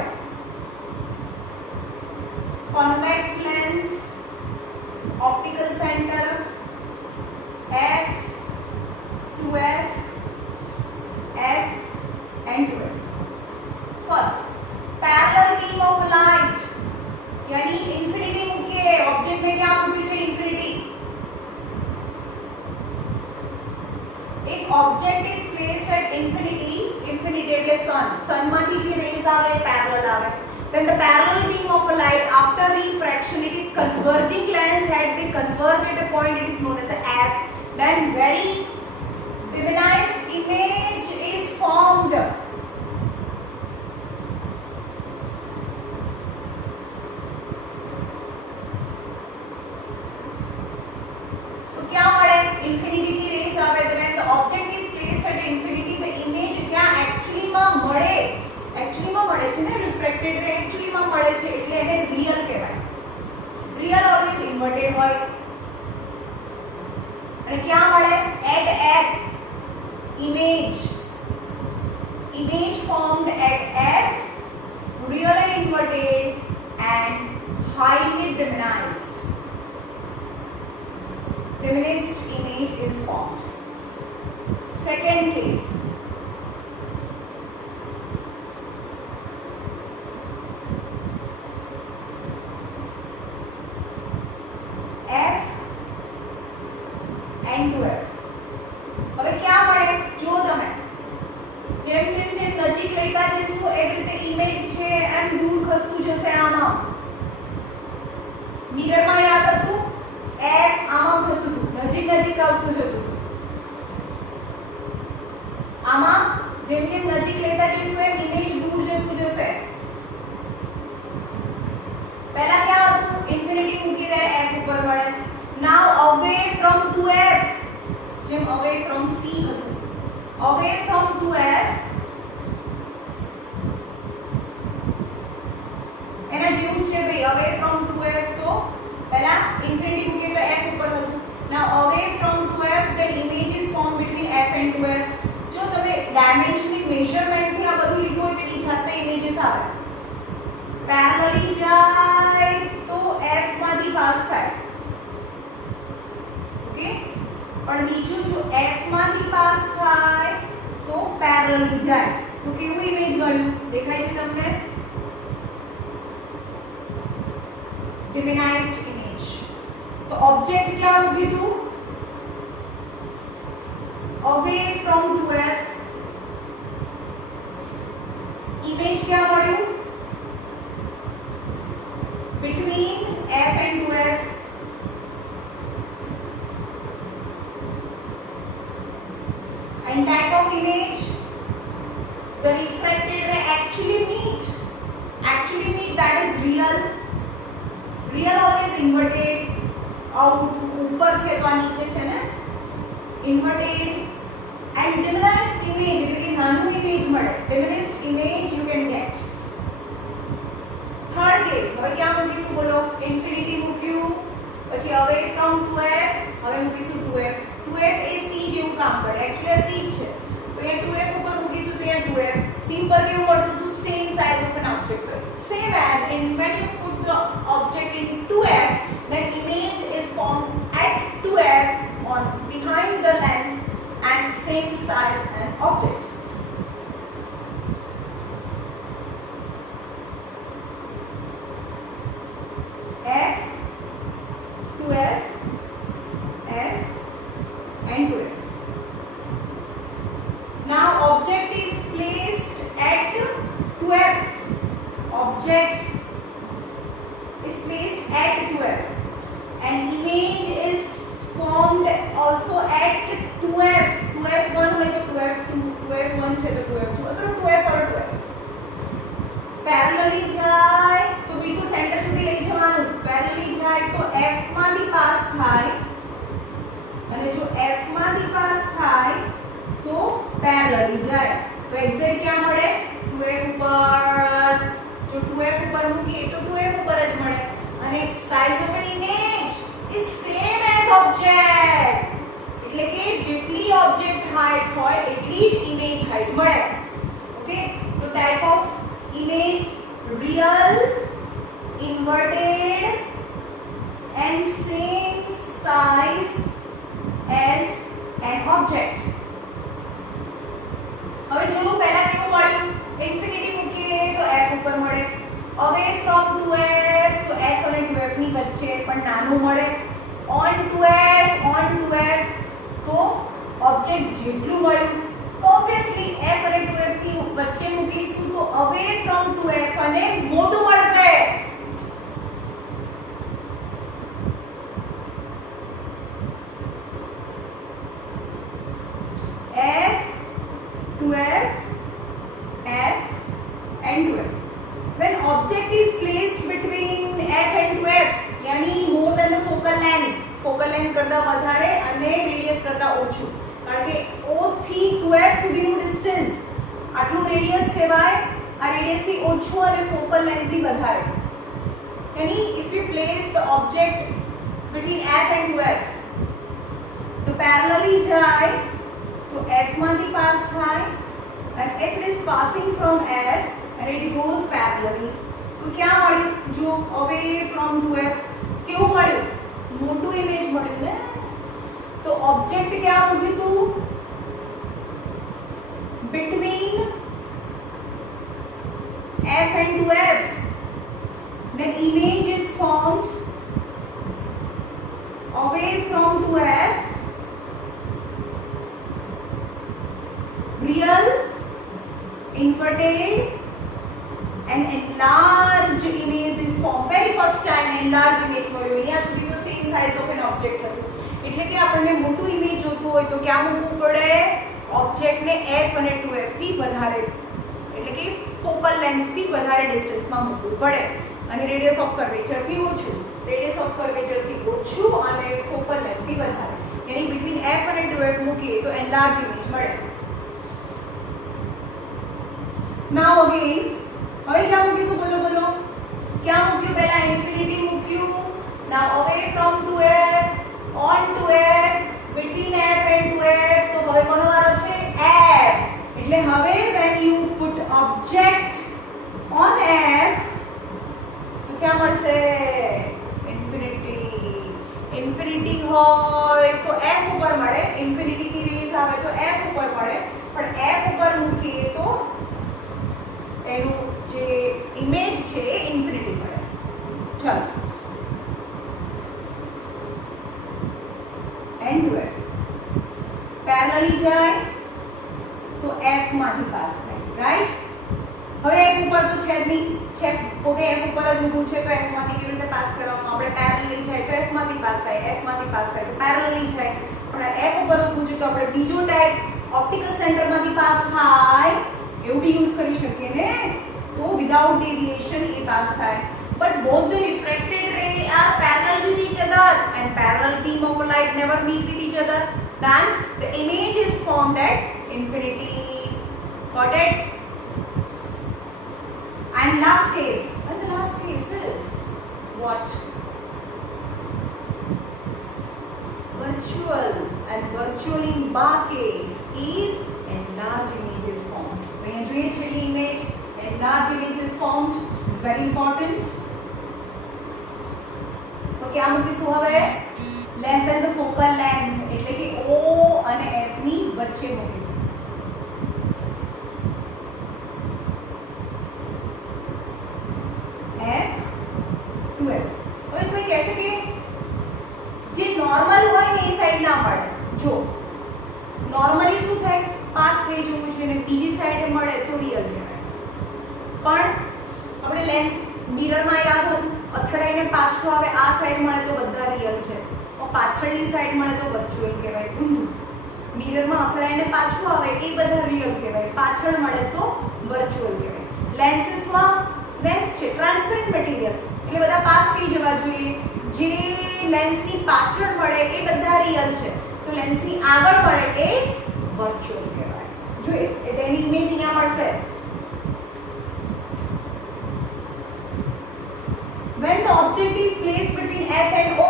convex lens, optical center F, 2F, F and 2F. first, parallel beam of light, यानी infinity મૂકીએ. ऑब्जेक्ट ने क्या મૂક્યું છે? infinity. if object is placed at infinity, infinity એટલે sun માંથી જે rays આવે parallel આવે, then the parallel beam of a light after refraction, it is converging lens at the converge at a point, it is known as the F. then very divinized image is formed. so क्या મળે? infinity की rays આવે, when the object is placed at infinity, the image જ્યાં actually માં મળે છે ને, refracted ray actually માં મળે છે એટલે એને real કહેવાય. real always inverted હોય. અને ક્યાં મળે? at F. image formed at F, real and inverted and highly diminished. Diminished image is formed. Second case, N2F. હવે ક્યાં મળે જો તમે જેમ જેમ જેમ નજીક લેતા જઈશું એવી રીતે ઇમેજ છે એમ દૂર ખસતું જશે આમાં. મિરરમાં યાદ હતું F આમાં થતું હતું, નજીક નજીક આવતું જતું હતું. આમાં જેમ જેમ નજીક લેતા જઈશું એમ ઇમેજ દૂર જતું જશે. પહેલા ક્યાં હતું ઇન્ફિનિટી મૂકી દે F ઉપર મળે. નાઉ અવે ફ્રોમ 2F જેમ અવે ફ્રોમ C હતું અવે ફ્રોમ 2F એના જેવું છે ભાઈ. અવે ફ્રોમ 2F તો પહેલા ઇન્ફિનિટી મૂકીએ તો F ઉપર હતું. Now away from 2F then image is formed between F and 2F. જો તમે ડાયમેન્શનલ મેઝરમેન્ટ થી આ બધું લીધું હોય તો એ જાતે ઇમેજીસ આવે. પેરેલલી જાય તો F માંથી પાસ થાય. ઓકે પણ બીજું જો F માંથી પાસ થાય તો પેરેલલી જાય તો કેવું ઇમેજ મળ્યું દેખાય છે તમને? ડિમિનાઇઝ્ડ ઇમેજ. તો ઓબ્જેક્ટ क्या होगी तू अवे फ्रॉम 2F इमेज क्या મળ્યું between F and 2F. and type of image the refracted ray actually meet that is real always inverted out ऊपर છે તો આ નીચે છે ને inverted and diminished image એટલે કે નાનું ઇમેજ મળે. diminished image you can get. Third case હવે ક્યાં મૂકીશું બોલો? ઇન્ફિનિટી મૂક્યું પછી અવે ફ્રોમ 2F હવે મૂકીશું 2F. 2F એ C જેવું કામ કરે એક્ચ્યુઅલી C છે તો એ 2F ઉપર મૂકીશું તો એ 2F. C પર કેવું મળતું હતું? Same size of an object. same as in when you put the object in 2F then image is formed at 2F on behind the lens and same size an object. F 2F F and 2F. Now object is placed at 2F. Object is placed at 2F and image is formed also at 2F. 2F1 હોય તો 2F2 2F1 છે તો 2F2 અગર 2F और 2F parallelly જાય તો બીટુ centre સુધી લઈ જવાનું. પેરેલલી જાય તો F માંથી પાસ થાય અને જો F માંથી પાસ થાય તો પેરેલલી જાય તો એક્ઝેક્ટ ક્યાં મળે? 2F ઉપર. જો 2F ઉપર મૂકીએ તો 2F ઉપર જ મળે અને size of an image is same as object એટલે કે જેટલી ઓબ્જેક્ટ હાઈટ હોય એટલી જ ઇમેજ હાઈટ મળે. ઓકે તો type of image real inverted and same size as an object. હવે જોયું પહેલા કેવું મળ્યું? ઇન્ફિનિટી મૂકીએ તો F ઉપર મળે. અવે ફ્રોમ 2F તો F અને 2F ની વચ્ચે પણ નાનું મળે. on 2F તો ઓબ્જેક્ટ જેટલું મળ્યું ઓબ્વિયસલી F અને 2F ની વચ્ચે મૂકીશું તો અવે ફ્રોમ 2F અને મોટું મળશે. F 2F F and 2F. When object is placed between F and 2F यानी more than the focal length કરતા વધારે અને રેડિયસ કરતા ઓછું કારણ કે O થી 2F સુધીનું ડિસ્ટન્સ આટલું રેડિયસ કહેવાય. આ રેડિયસ થી ઓછું અને ફોકલ લેન્થ થી વધારે यानी if you place the object between F and 2F તો parallelly જાય તો F માંથી પાસ થાય and if it is passing from F and it goes parallelly તો क्या મળ્યું? જો away from 2F કેવું મળ્યું? મોટું ઇમેજ મળ્યું ને. તો ઓબ્જેક્ટ क्या મૂક્યું તું? between F and 2F then image is formed away from 2F inverted and enlarged image is formed. Very first time enlarged image મળ્યો. અહીંયા સુધી તો same size of an object હતું. એટલે કે આપણને મોટું ઇમેજ જોતું હોય તો ક્યાં મૂકવું પડે? ઓબ્જેક્ટ ને f અને 2f થી વધારે, એટલે કે ફોકલ લેન્થ થી વધારે ડિસ્ટન્સ માં મૂકવું પડે અને રેડિયસ ઓફ કર્વેચર થી ઓછું, રેડિયસ ઓફ કર્વેચર થી ઓછું અને ફોકલ લેન્થ થી વધારે, यानी बिटवीन f અને 2f મૂકીએ તો enlarged image મળે. નાउ अगेन હવે ક્યાં મૂકીશું? બોલો બોલો, ક્યાં મૂક્યું? પહેલા ઇન્ફિનિટી મૂક્યું. Now away from 2f on to f between f and 2f, તો હવે કોનો વારો છે? f. એટલે હવે when you put object on f તો ક્યાં મળશે? ઇન્ફિનિટી. ઇન્ફિનિટી હોય તો f ઉપર મળે, ઇન્ફિનિટી ની રેસ આવે તો f ઉપર મળે, પણ f ઉપર મૂકીએ તો એનું જે ઇમેજ છે એ ઇન્ફિનિટી મળે. ચાલો n to f પેરેલલી જાય તો f માંથી પાસ થાય, રાઈટ? હવે f ઉપર તો છે જ નહીં, છે પોતે f ઉપર જ ઊભું છે તો f માંથી કેવી રીતે પાસ કરવાનું? આપણે પેરેલલી જાય તો f માંથી પાસ થાય, f માંથી પાસ થાય તો પેરેલલી જાય, પણ f ઉપર ઊભું છે તો આપણે બીજો ટાઈપ ઓપ્ટિકલ સેન્ટર માંથી પાસ થાય એવું બી યુઝ કરી શકીએ ને, તો વિધાઉટ ડેવિએશન એ પાસ થાય. But both the refracted ray are parallel with each other and parallel beam of light never meet with each other. Then the image is formed at infinity. Got it? And last case. And the last case is what? Virtual. And virtual in bar case is enlarged image is formed. When you do a image, enlarged image is formed. It's very important. તો ક્યાં મૂકીશું હવે? Less than the focal length, એટલે કે O અને F ની વચ્ચે મૂકીશું. F to F. હવે કોઈ કહેશે કે જે નોર્મલ હોય ને એ સાઈડ ના મળે. જો નોર્મલી શું થાય? પાસ થઈ જવું જોઈએ ને બીજી સાઈડે મળે તો રિયલ કહેવાય. પણ આપણે લેન્સ મિરરમાં યાદ હતું, અથડાઈને પાછું આવે આ સાઈડ મળે તો બધા રિયલ છે, પણ પાછળની સાઈડ મળે તો વર્ચ્યુઅલ કહેવાય. ઊંધું મિરરમાં અથડાઈને પાછું આવે એ બધા રિયલ કહેવાય, પાછળ મળે તો વર્ચ્યુઅલ કહેવાય. લેન્સીસમાં લેન્સ છે ટ્રાન્સપેરન્ટ મટીરિયલ, એટલે બધા પાસ થઈ જવા જોઈએ. જે લેન્સની પાછળ મળે એ બધા રિયલ છે, તો લેન્સની આગળ મળે એ વર્ચ્યુઅલ કહેવાય. જોઈએ એટલે એની ઇમેજ અહીંયા મળશે. When the object is placed between F and O,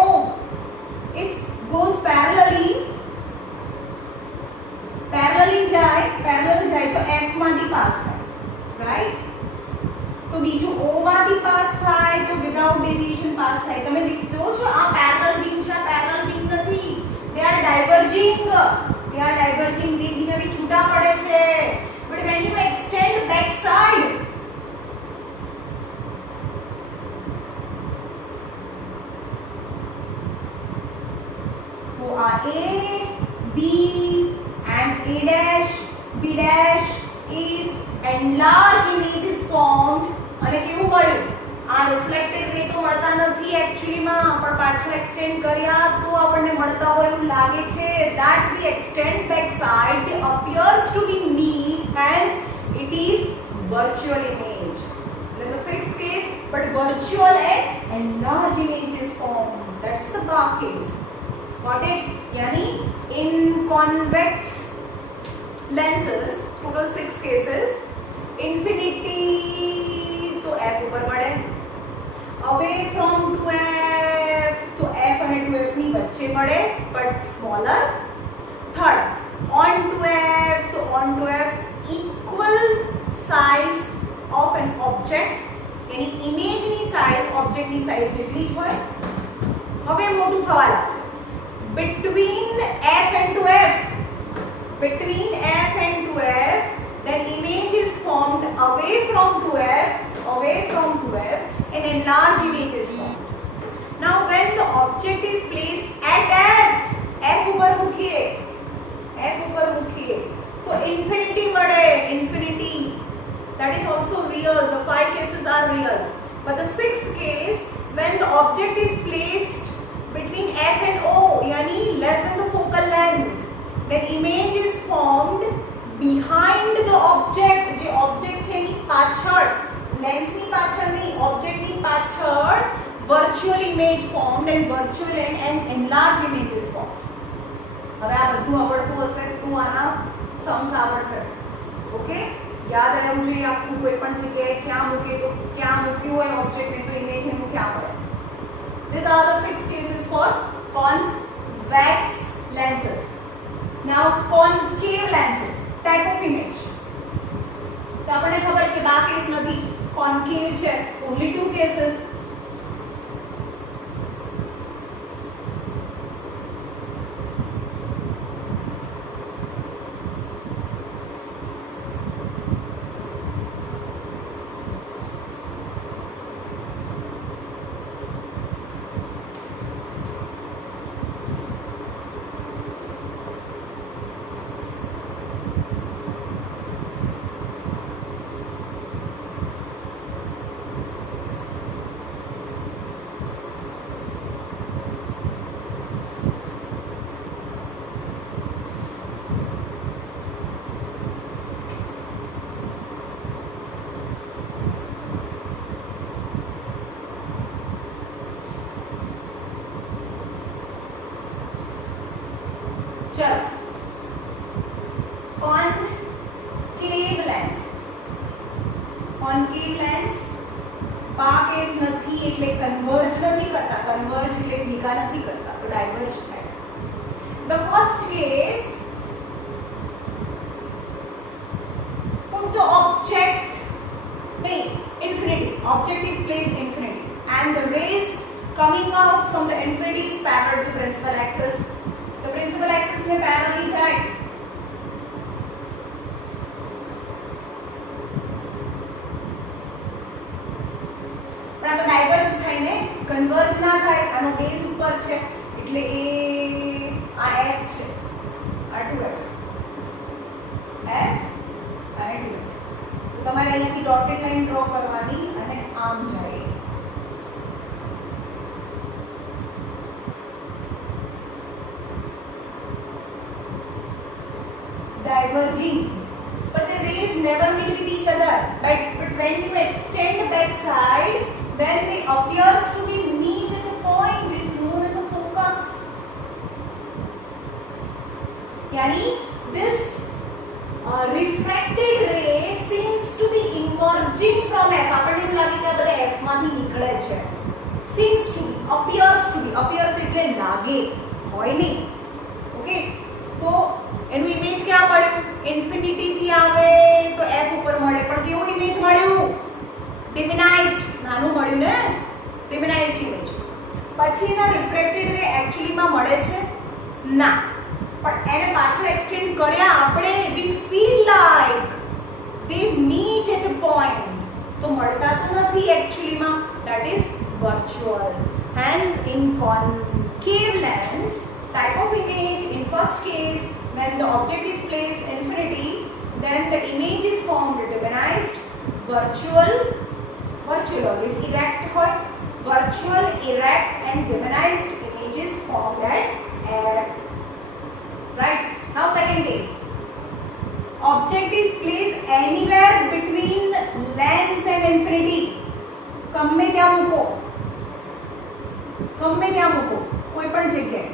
it goes parallel જાય તો F માંથી પાસ થાય, રાઈટ? તો બીજું O માંથી પાસ થાય તો વિધાઉટ ડેવિએશન પાસ થાય. તમે દેખો છો આ પેરેલલ બીમ છે, પેરેલલ બીમ નથી, they are diverging, બે બીજાથી છૂટા પડે છે. But when you extend back side, A, B and A dash, B dash is enlarged image is formed. અને કેવું મળ્યું? આ રિફ્લેક્ટેડ રે તો મળતા નથી એક્ચ્યુઅલી માં, પણ પાછળ એક્સટેન્ડ કર્યા તો આપણને મળતા હોય એવું લાગે છે. that we extend back side it appears to be neat, hence it is virtual image. Like the fixed case, but virtual and enlarged image is formed. That's the bar case. Got it? यानी in convex lenses, total 6 cases, infinity तो f ऊपर बढ़े, away from 2f तो f અને 2f ની વચ્ચે મળે but smaller. Third, on to f तो on to f equal size of an object, यानी image ની size object ની size જેટલી જ હોય. હવે મોટું થવા લાગશે. Between f and 2f, then image is formed away from 2f, an enlarged image is formed. Now when the object is placed at f ઉપર મૂકીએ તો infinity મળે, infinity. that is also real. The 5 cases are real. But the 6th case, when the object is placed between F and O, yani less than the focal length, then image is formed behind the object. જે object છે ની પાછળ, lens ની પાછળ નહીં, object ની પાછળ virtual image formed and virtual and enlarged image is formed. હવે આ બધું આવડતું હશે તો આના sums આવડશે. ઓકે, યાદ રહેવું જોઈએ આખું કોઈ પણ જગ્યાએ ક્યાં મૂકે તો ક્યાં મૂક્યું હોય ઓબ્જેક્ટ ને તો ઇમેજ એનું ક્યાં પડે. These are the 6 cases for convex lenses. Now concave lenses, type of image. તો આપણને ખબર છે આ કેસ નથી, concave છે, only 2 cases. चलो, concave lens. concave lens આ કેસ નથી એટલે કન્વર્જ નથી કરતા, કન્વર્જ એટલે ભેગા નથી કરતા, તો ડાયવર્જ થાય. The first case, put the object infinity, object is placed infinity and the rays coming out from the infinity is parallel to principal axis. The principal axis में parallel जाए. પણ આ તો ડાયવર્જ થાય ને, કન્વર્જ ના થાય. આનો બેઝ ઉપર છે એટલે એ આ f છે, આ 2f, f અને 2f. તો તમારે અહીંયાથી ડોટેડ લાઈન ડ્રો કરવાની અને આમ જાય. Diverging, but the rays never meet with each other. But when you extend back side, then they appears to be meet at a point. It is known as a focus. Yani this refracted ray seems to be emerging from F. આપણને એવું લાગે કે આ બધા F માંથી નીકળે છે. Seems to be, appears to be, appears એટલે લાગે, હોય નહીં. ઓકે, તો એનું ઇમેજ ક્યાં મળ્યું? ઇન્ફિનિટી થી આવે તો f ઉપર મળે, પણ કેવું ઇમેજ મળ્યું? ડિમિનાઇઝ્ડ, નાનું મળ્યું ને, ડિમિનાઇઝ્ડ ઇમેજ. પછી એના રિફ્રેક્ટેડ રે એક્ચ્યુઅલી માં મળે છે ના, પણ એને પાછળ એક્સટેન્ડ કર્યા આપણે, we feel like they meet at a point, તો મળતા તો નથી એક્ચ્યુઅલી માં, that is virtual. Hence in concave lens, type of image in first case, when the object is placed infinity, then the image is formed divinized, virtual always erect hoy, virtual, erect and divinized image is formed at F. Right? Now second case, object is placed anywhere between lens and infinity. ગમે ત્યાં મૂકો, કોઈ પણ જગ્યાએ,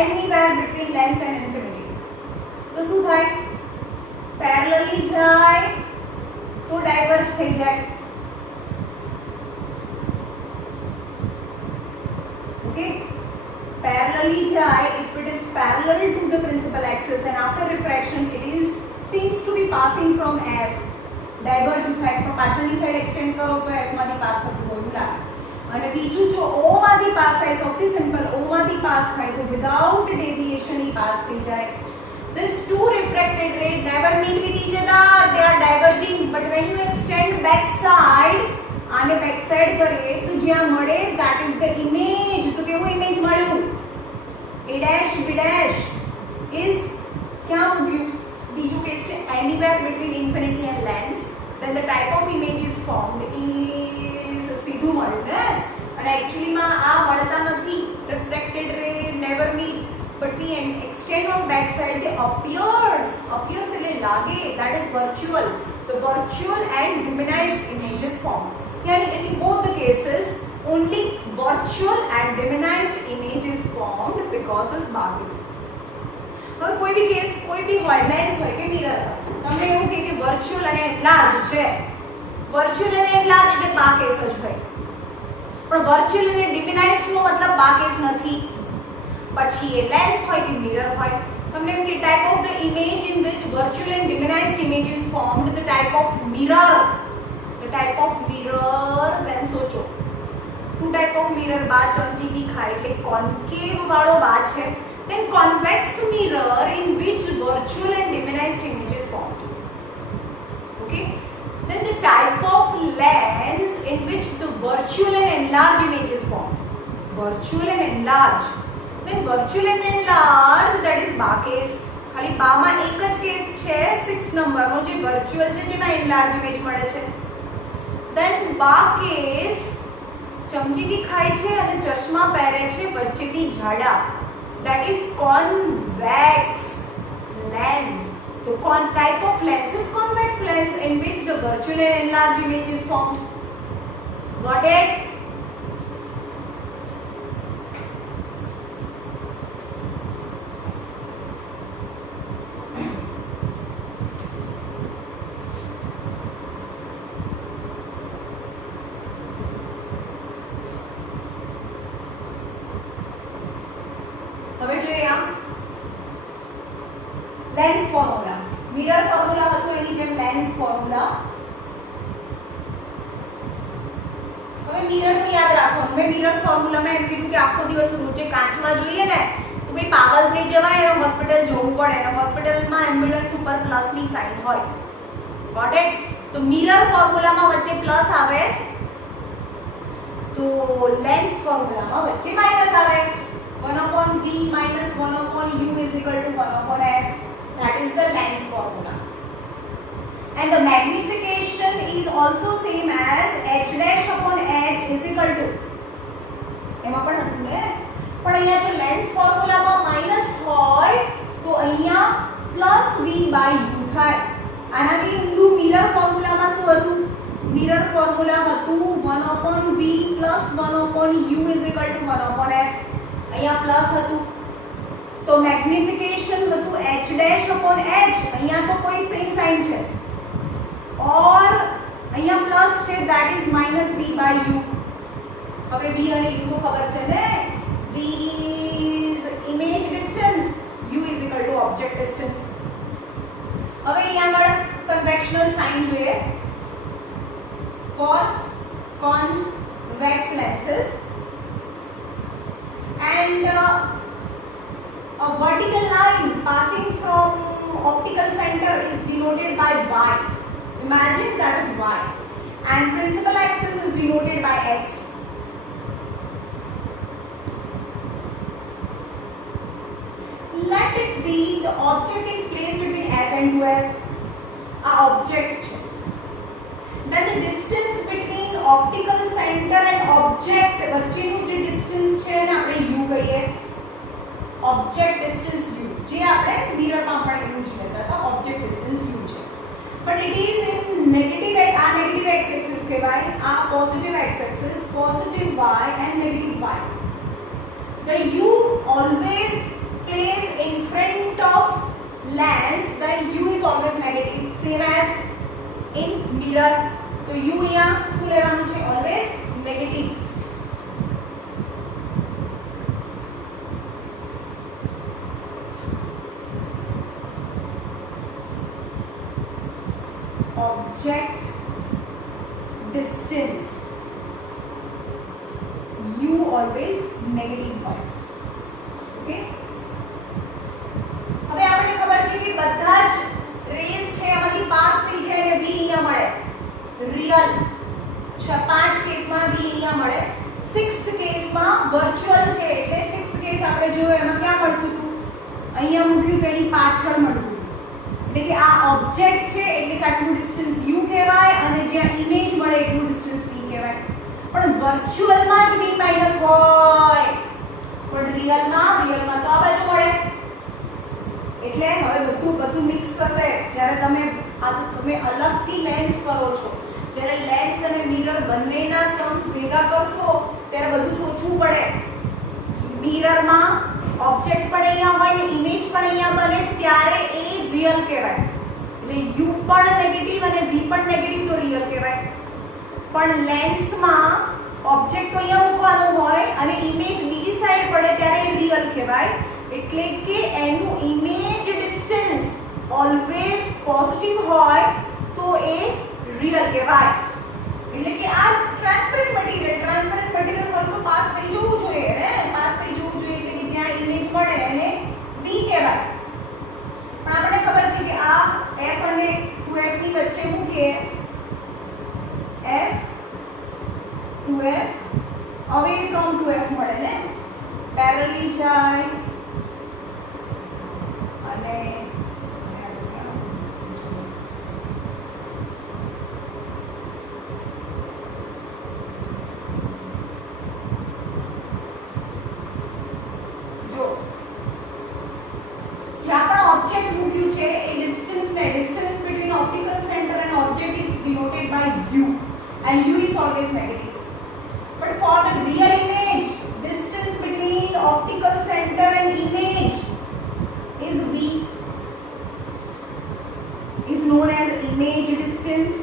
anywhere between lens and infinity. તો શું થાય? parallelly જાય તો ડાયવર્જ થઈ જાય. Okay, parallelly જાય if it is parallel to the principal axis and after refraction it is seems to be passing from F. Diverge થાય, પણ પાછળની સાઈડ એક્સટેન્ડ કરો તો F માંથી પાસ થતું હોય લાગે. અને બીજું જો O માંથી પાસ થાય, સૌથી સિમ્પલ, O માંથી પાસ થાય તો વિધાઉટ ડેવિએશન ही પાસ થઈ જાય. These two refracted rays never meet with each other, they are diverging, but when you extend back side, આને back side કરે તો જ્યાં મળે that is the image. તો કેવું ઇમેજ મળ્યું? A dash B dash is ક્યાં મૂક્યું? બીજું કેસ છે anywhere between infinity and lens, then the type of image is formed is સીધું મળ્યું ને, અને actually આ મળતા નથી. refracted ray never meet, but we extend on back side, they appears એટલે લાગે, that is virtual. The virtual and diminized image is formed. In both the cases only virtual and diminized image is formed because this Bakis. હવે કોઈ બી case, કોઈ બી હોય, lens હોય કે mirror હોય, તમને એવું કહે કે વર્ચ્યુઅલ અને લાર્જ છે, વર્ચ્યુઅલ અને લાર્જ એટલે બા કેસ જ હોય, પણ વર્ચ્યુઅલ અને ડિમિનાઇઝ્ડ નો મતલબ બા કેસ નથી. પછી એ લેન્સ હોય કે મિરર હોય, તમને એમ કે type of the image in which virtual and diminished image is formed, the type of mirror, the type of mirror. Then સોચો, ટુ ટાઈપ ઓફ મિરર, બા ચમચી દેખાય એટલે કોન્કેવ વાળો બા છે. Then convex mirror in which virtual and diminized image is formed. Okay. Then the type of lens in which the virtual and enlarged image is formed. Virtual and enlarged. Then virtual and enlarged, that is બા case. ખાલી બામાં એક જ case છે 6 નંબરનો જે virtual છે, જેમાં enlarged image મળે છે. Then બા કેસ ચમચી દેખાય છે અને ચશ્મા પહેરે છે વચ્ચેથી જાડા, that is convex lens. The type of lens is convex lens in which the virtual and enlarged image is formed. Got it? હવે જોઈએ આમ લેન્સ ફોર્મ્યુલા, મિરર ફોર્મ્યુલા હતું એની જેમ લેન્સ ફોર્મ્યુલા. હવે મિરરનું યાદ રાખવાનું. મેં મિરર ફોર્મ્યુલામાં એમ કીધું કે આખો દિવસ રોજે કાચમાં જોઈએ ને તો ભાઈ પાગલ થઈ જવાય, એને હોસ્પિટલ જવું પડે, અને હોસ્પિટલમાં એમ્બ્યુલન્સ ઉપર પ્લસની સાઇન હોય. Got it? તો મિરર ફોર્મ્યુલામાં વચ્ચે પ્લસ આવે, તો લેન્સ ફોર્મ્યુલામાં વચ્ચે માઇનસ આવે. 1/v minus 1/u is equal to 1/f. That is the lens formula. And the magnification is also same as h dash upon h is equal to, એમાં પણ હતું ને, પણ અહીંયા જો લેન્સ ફોર્મ્યુલામાં માઈનસ હોય તો અહીંયા પ્લસ v by u થાય. આનાથી ઊંધું મિરર ફોર્મ્યુલામાં શું હતું? મિરર ફોર્મ્યુલા હતું 1/v plus 1/u is equal to 1/f. અહીંયા પ્લસ હતું તો મેગ્નિફિકેશન હતું h ડેશ અપોન h, અહીંયા તો કોઈ સેમ સાઇન છે, ઓર અહીંયા પ્લસ છે, that is minus v by u. હવે v અને u તો ખબર છે ને, v is image distance, u is equal to object distance. હવે અહીંયા આગળ કન્વેક્શનલ સાઇન જોઈએ four convex lenses. And a vertical line passing from optical center is denoted by y. Imagine that is y. And principal axis is denoted by x. Let it be the object is placed between f and 2f. A object. Then the distance between optical center and object વચ્ચેનું જે distance છે એને આપણે u કહીએ. Object distance u, જે આપણે મિરરમાં પણ use કરતા હતા, ઓબ્જેક્ટ ડિસ્ટન્સ u છે. But it is in negative, આ નેગેટિવ x એક્સિસ કહેવાય, આ positive x axis, positive y and negative y. The u always placed in front of lens, the u is always negative, same as in mirror. તો u અહીંયા શું લેવાનું છે? Always negative. Object distance u always negative હોય. Okay, હવે આપણને ખબર છે કે બધા જ રેસ છે એમાંથી પાસ થઈ જાય અને v અહીંયા મળે. रियल 5 કેસમાં v અહીંયા મળે. 6th કેસમાં વર્ચ્યુઅલ છે એટલે 6th કેસ આપણે જોયો એમાં ક્યાં મળતું હતું? અહીંયા મૂક્યું તેની પાછળ મળતું હતું. એટલે કે આ ઓબ્જેક્ટ છે એટલે કે આટલું ડિસ્ટન્સ u કહેવાય અને જ્યાં ઇમેજ મળે એટલું ડિસ્ટન્સ v કહેવાય. પણ વર્ચ્યુઅલમાં જ v માઈનસ હોય, પણ રિયલમાં તો આ બાજુ મળે. એટલે હવે બધું મિક્સ થશે. જ્યારે તમે અલગથી લેન્સ કરો છો, જ્યારે લેન્સ અને મિરર બંનેના સમ્સ ભેગા કરશો ત્યારે બધું સોચવું પડે. મિરરમાં ઓબ્જેક્ટ પણ અહીંયા હોય ને ઇમેજ પણ અહીંયા બને ત્યારે એ રિયલ કહેવાય. એટલે u પણ નેગેટિવ અને v પણ નેગેટિવ તો રિયલ કહેવાય. પણ લેન્સમાં ઓબ્જેક્ટ તો અહીંયા મૂકવાનો હોય અને ઇમેજ બીજી સાઈડ પડે ત્યારે એ રિયલ કહેવાય. એટલે કે એનું ઇમેજ ડિસ્ટન્સ ઓલવેઝ પોઝિટિવ હોય તો એ રિયલ કહેવાય. એટલે કે આ ટ્રાન્સપેરન્ટ મટીરીયલ હોય તો પાસ થઈ જવું જોઈએ ને, પાસ થઈ જવું જોઈએ. એટલે કે જ્યાં ઇમેજ મળે એને v કહેવાય. પણ આપણને ખબર છે કે આ f અને 2f ની વચ્ચે મૂકીએ, f 2f away from 2f મળે ને, પેરેલલી જાય અને જ્યાં પણ ઓબ્જેક્ટ મૂક્યું છે એ distance between optical center and object is denoted by u and u is always negative. But for the real image, distance between optical center and image is v, is known as image distance.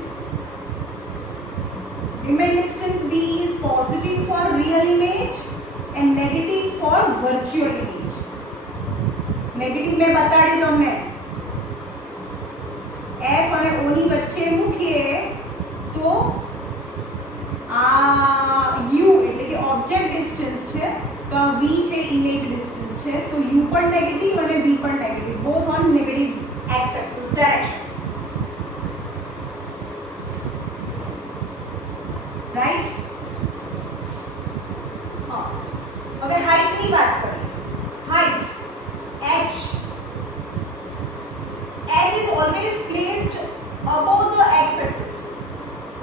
Image distance v is positive for real image and negative for virtual image. Negative મેં બતાડ્યું તમને. f અને o ની વચ્ચે મૂકીએ તો આ u એટલે કે ઓબ્જેક્ટ ડિસ્ટન્સ છે, તો આ v છે ઇમેજ ડિસ્ટન્સ છે. તો u પણ નેગેટિવ અને v પણ negative, both on negative x axis direction. Right? હા, હવે હાઈટ ની વાત કરીએ. Height h is always placed above the x axis.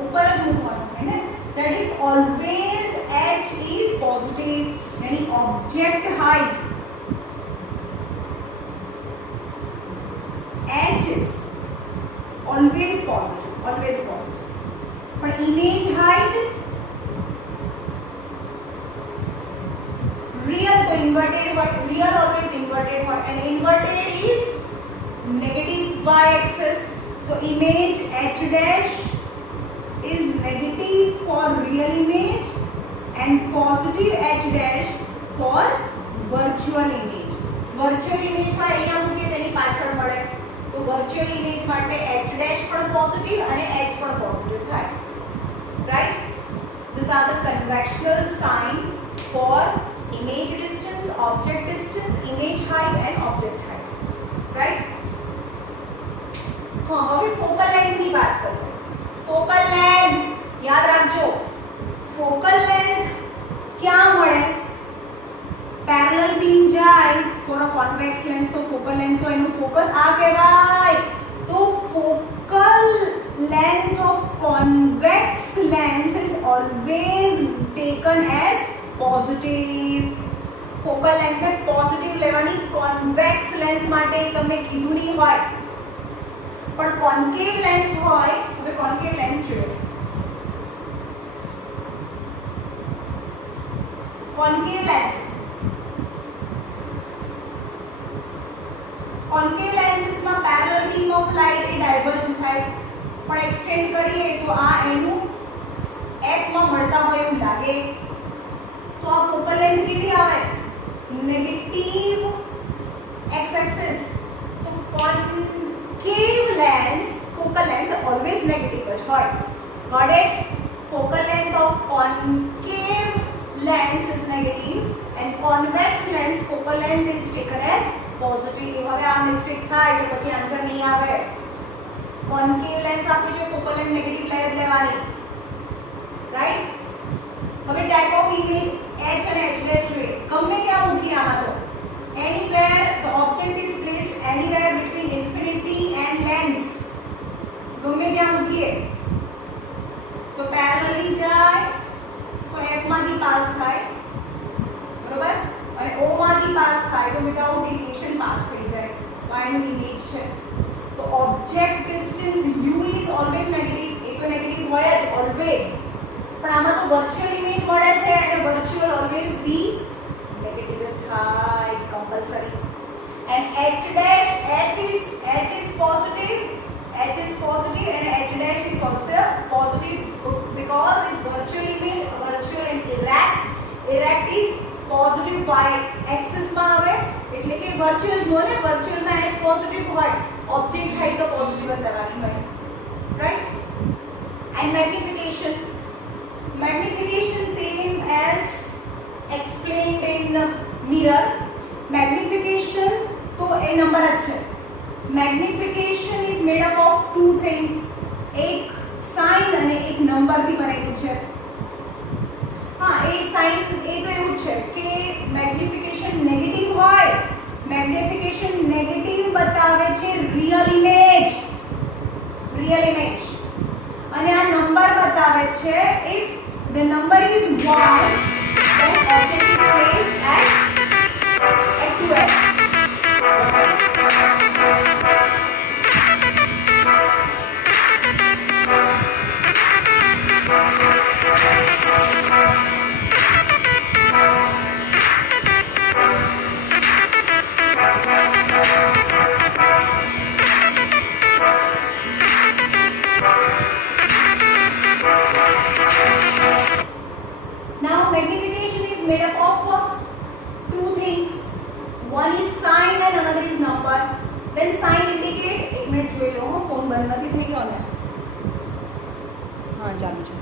ऊपर જ મૂકવાનું है ને, that is always h is positive. यानी object height h is always positive. પણ image height real तो inverted હોય, real always inverted હોય, and inverted is negative y axis. So image h dash is negative for real image and positive h dash for virtual image. Virtual image માં અહીંયા મૂકીએ તેની પાછળ મળે, તો virtual image માટે h dash પણ પોઝિટિવ અને h પણ પોઝિટિવ થાય. Right? These are the conventional sign for image distance, object distance, image height and object height. Right? हाँ, હવે focal length ની વાત કરીએ. Focal length યાદ રાખજો. Focal length ક્યાં મળે? Parallel beam જાય for a convex lens તો focal length તો એનું focus આ કહેવાય. તો focal length of convex lens is always taken as positive. Focal length ને positive લેવાની convex lens માટે તમને કીધું નહીં હોય. પણ concave lens હોય, હવે concave lens જોયો. concave lenses માં parallel beam of light A diverge થાય, પણ એક્સટેન્ડ કરીએ તો આ એનું f માં મળતા હોય એવું લાગે. તો આ ફોકલ લેન્થ કેવી આવે? Negative x axis. તો concave lens focal length always negative જ હોય. Got it? Focal length of concave lens is negative and convex lens focal length is taken as positive. હવે આ મિસ્ટેક થાય તો પછી આન્સર નહીં આવે. concave lens આપ્યું છે, focal length negative લેવાની. રાઈટ? હવે ટાઈપ ઓફ ઇમેજ h અને h dash જોઈએ. ગમે ત્યાં મૂકીએ આમાં તો anywhere the object is placed anywhere between infinity and always, પણ આમાં તો વર્ચ્યુઅલ ઇમેજ મળે છે અને વર્ચ્યુઅલ ઓલવેઝ બી નેગેટિવ થાય compulsory. And h is positive, h is positive and h dash is also positive because it's virtual image, virtual and erect is positive y axis માં આવે એટલે કે virtual જો ને વર્ચ્યુઅલ માં h positive હોય object થાય તો પોઝિટિવ બતાવવાની હોય, right. And magnification same as explained in mirror. Magnification तो ए नंबर જ છે. Magnification is made up of two thing, એક સાઇન અને એક નંબરથી બનેલું છે. હા, એ સાઇન એ તો એવું છે કે મેગ્નિફિકેશન નેગેટિવ હોય, મેગ્નિફિકેશન નેગેટિવ બતાવે છે રિયલ ઇમેજ, અને આ નંબર બતાવે છે if the number is 1 then object is placed at 2x. Now magnification is made up of two things. One is sign and another is number. Then sign indicate, एक minute જોઈ લો, phone બંધ નથી થઈ ગયો ને? હા ચાલુ છે.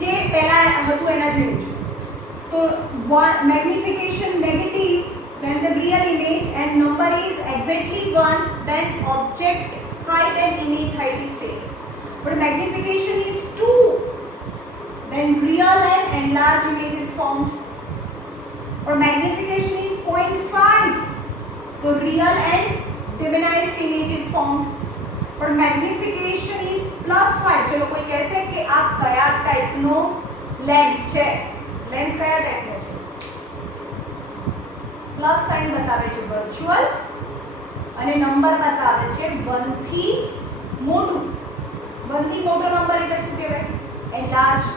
જે પહેલા હતું એના જેવું છે. તો magnification negative, then the real image and number is exactly 1, then object height and image height is same. But magnification is 2, then real and enlarged image is formed. Or magnification is 0.5, so real and diminished image is formed. Or magnification is +5. चलो कोई कहे कि आ कया type नो lens છે, lens કયા type નો છે? પ્લસ સાઇન બતાવે છે વર્ચ્યુઅલ અને નંબર બતાવે છે 1 થી મોટું. 1 થી મોટો નંબર એટલે શું કહેવાય? enlarged.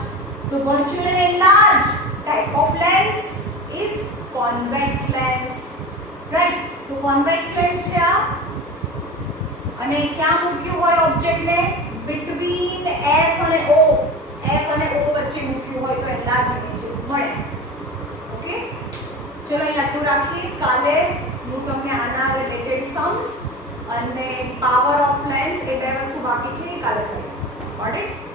તો virtual and enlarged type of lens is convex lens, right? તો convex lens છે આ, અને ક્યાં મૂક્યું હોય ઓબ્જેક્ટ ને? between f અને o વચ્ચે મૂક્યું હોય તો enlarged image મળે. ઓકે, ચલો અહીં આટલું રાખીએ. કાલે હું તમને આના રિલેટેડ सम्स અને પાવર ઓફ લેન્સ એ બે વસ્તુ બાકી છે એ કાલે કરીએ. ઓલરાઈટ.